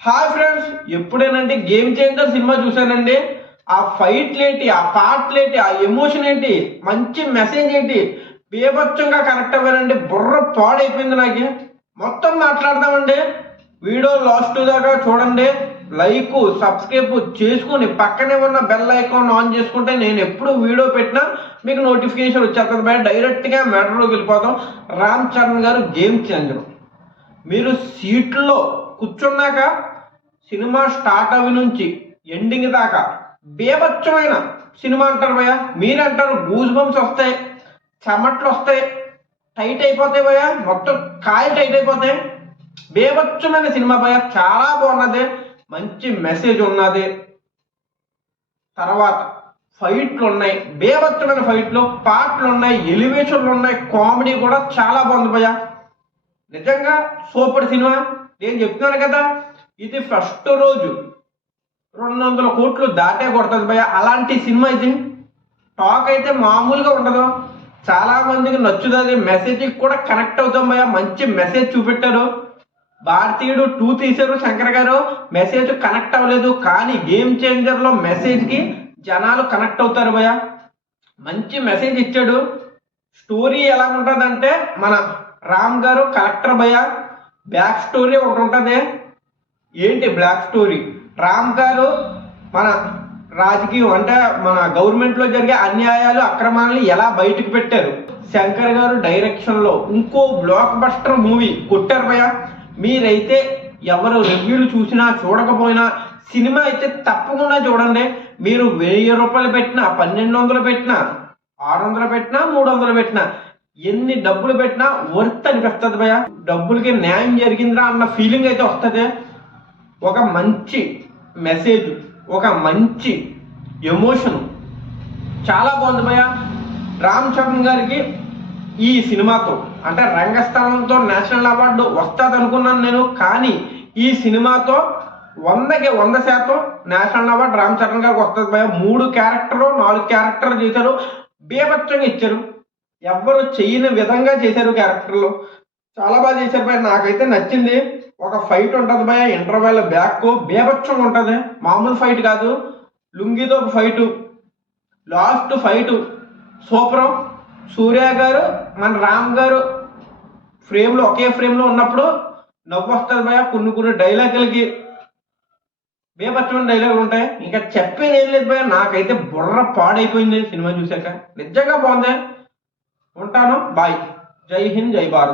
Hi friends, ఎప్పుడేనంటే game changer cinema చూసానండి. ఆ ఫైట్లు ఏంటి, ఆ పాటలు ఏంటి, ఆ ఎమోషన్ ఏంటి, మంచి మెసేజ్ ఏంటి, బీభత్సంగా కనెక్ట్ అవ్వానండి. బుర్ర పాడైపోయింది నాకు. మొత్తం మాట్లాడదామండి. వీడియో లాస్ట్ దాకా చూడండి. లైక్ సబ్స్క్రైబ్ చేసుకుని పక్కనే ఉన్న బెల్ ఐకాన్ ఆన్ చేసుకుంటే నేను ఎప్పుడు వీడియో పెట్టినా మీకు నోటిఫికేషన్ వచ్చేస్తుంది. బయట డైరెక్ట్గా మ్యాటర్లోకి వెళ్ళిపోతాం. రామ్ చరణ్ గారు గేమ్ చేంజర్. మీరు సీట్లో కూర్చున్నాక సినిమా స్టార్ట్ అవి నుంచి ఎండింగ్ దాకా బీభత్సమైన సినిమా అంటారు భయ్య. మీరంటారు గూజ్ బంప్స్ వస్తాయి, చెమట్లు వస్తాయి, టైట్ అయిపోతాయి భయ్య, మొత్తం కాయలు టైట్ అయిపోతాయి. బీభత్సమైన సినిమా భయ్య, చాలా బాగున్నది, మంచి మెసేజ్ ఉన్నది. తర్వాత ఫైట్లు ఉన్నాయి, బీభత్సమైన ఫైట్లు, పాటలు ఉన్నాయి, ఎలివేషన్లు ఉన్నాయి, కామెడీ కూడా చాలా బాగుంది భయ్య. నిజంగా సూపర్ సినిమా. నేను చెప్తున్నాను కదా, ఇది ఫస్ట్ రోజు 200 కోట్లు దాటే కొడుతుంది భయ్య. అలాంటి సినిమా ఇది. టాక్ అయితే మామూలుగా ఉండదు, చాలా మందికి నచ్చుతుంది. మెసేజ్ కూడా కనెక్ట్ అవుతాం భయ్య. మంచి మెసేజ్ చూపెట్టారు. భారతీయుడు 2 తీశారు శంకర్ గారు, మెసేజ్ కనెక్ట్ అవ్వలేదు. కానీ గేమ్ చేంజర్లో మెసేజ్కి జనాలు కనెక్ట్ అవుతారు భయ్య. మంచి మెసేజ్ ఇచ్చాడు. స్టోరీ ఎలా ఉంటుందంటే, మన రామ్ గారు కలెక్టర్ భయ్య, బ్యాక్ స్టోరీ ఒకటి ఉంటుంది. ఏంటి బ్లాక్ స్టోరీ? రామ్ గారు మన రాజకీయం అంటే మన గవర్నమెంట్లో జరిగే అన్యాయాలు, అక్రమాలను ఎలా బయటకు పెట్టారు. శంకర్ గారు డైరెక్షన్లో ఇంకో బ్లాక్ బస్టర్ మూవీ కొట్టారు భయ్య. మీరైతే ఎవరు రివ్యూలు చూసినా చూడకపోయినా సినిమా అయితే తప్పకుండా చూడండి. మీరు 1000 రూపాయలు పెట్టినా, 1200 పెట్టినా, 600 పెట్టినా, 300 పెట్టినా, ఎన్ని డబ్బులు పెట్టినా వర్త్ అనిపిస్తుంది భయ్య. డబ్బులకి న్యాయం జరిగిందిరా అన్న ఫీలింగ్ అయితే వస్తుంది. ఒక మంచి మెసేజ్, ఒక మంచి ఎమోషన్, చాలా బాగుంది భయ్య. రామ్ చరణ్ గారికి ఈ సినిమాతో అంటే రంగస్థలంతో నేషనల్ అవార్డు వస్తుంది అనుకున్నాను నేను. కానీ ఈ సినిమాతో 100కి 100% నేషనల్ అవార్డు రామ్ చరణ్ గారికి వస్తుంది భయ్య. 3 క్యారెక్టర్ 4 క్యారెక్టర్ చేశారు, బీభత్సంగా ఇచ్చారు. ఎవ్వరు చేయని విధంగా చేశారు. క్యారెక్టర్లు చాలా బాగా చేశారు భయ్య. నాకైతే నచ్చింది. ఒక ఫైట్ ఉంటుంది భయ్య, ఇంటర్వెల్ బ్యాక్ బీభత్సంగా ఉంటుంది. మామూలు ఫైట్ కాదు, లుంగితో ఒక ఫైటు, లాస్ట్ ఫైటు సూపర్. సూర్య గారు మన రామ్ గారు ఫ్రేమ్లో ఒకే ఫ్రేమ్లో ఉన్నప్పుడు నవ్వు వస్తుంది భయ్య. కొన్ని డైలాగులకి బీభత్సమైన డైలాగులు ఉంటాయి. ఇంకా చెప్పేది ఏం లేదు భయ్య. నాకైతే బుర్ర పాడైపోయింది సినిమా చూశాక. నిజంగా బాగుంది. ఉంటాను, బాయ్. జై హింద్, జై భారత్.